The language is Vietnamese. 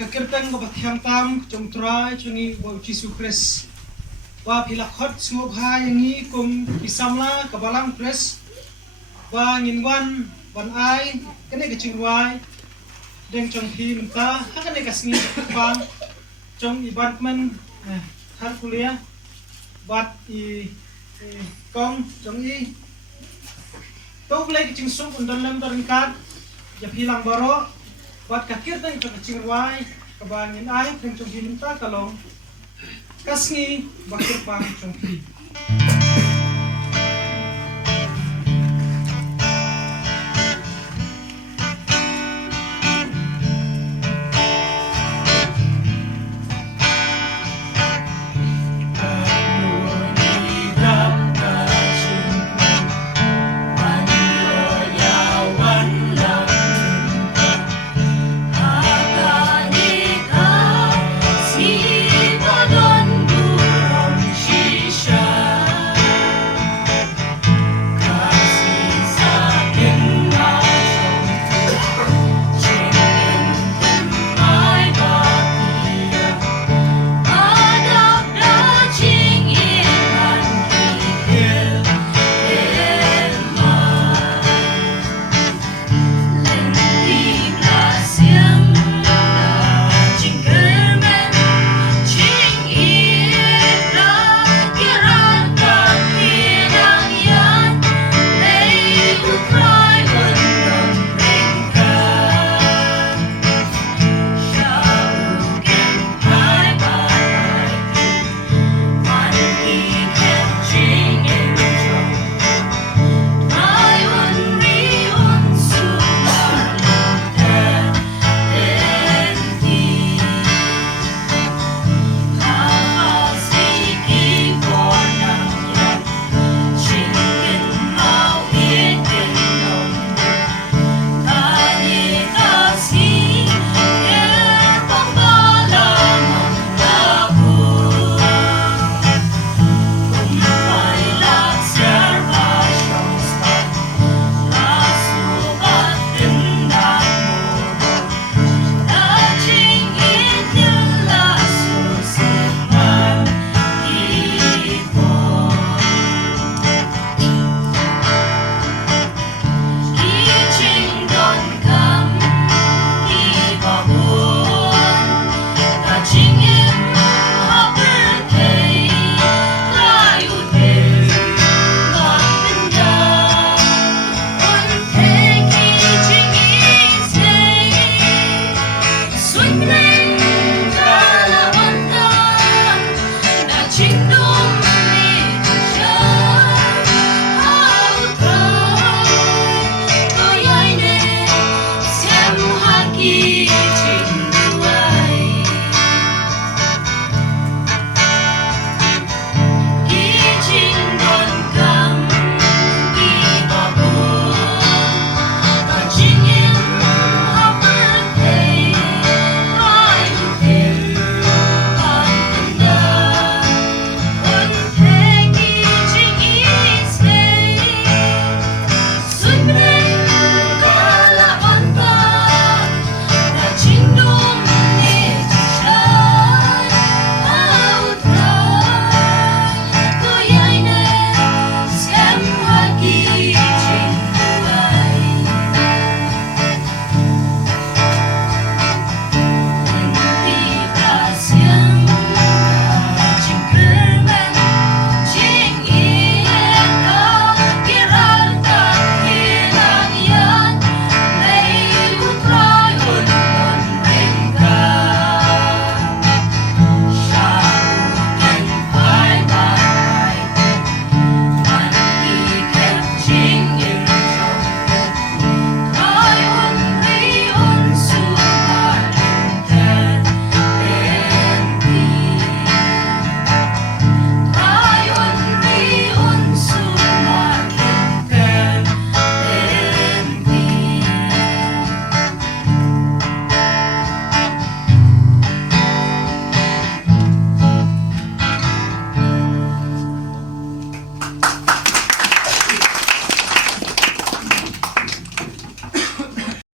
kakirtang kabatiyang tam jong try jungi wa Jisu Kris wa pilakot sungop ha yangi kum kisamla kabalang Kris wa nginwan ban ai kene kecingwai deng jong hi menta hakane kasngi bang jong ibatman har kuliah bat i kong jong i tau play kecing sung undang lem terangkat ya hilang baro buat kakir dan kecing wai kebangin ai dan jong hi menta kalong kasngi bakir pang jong hi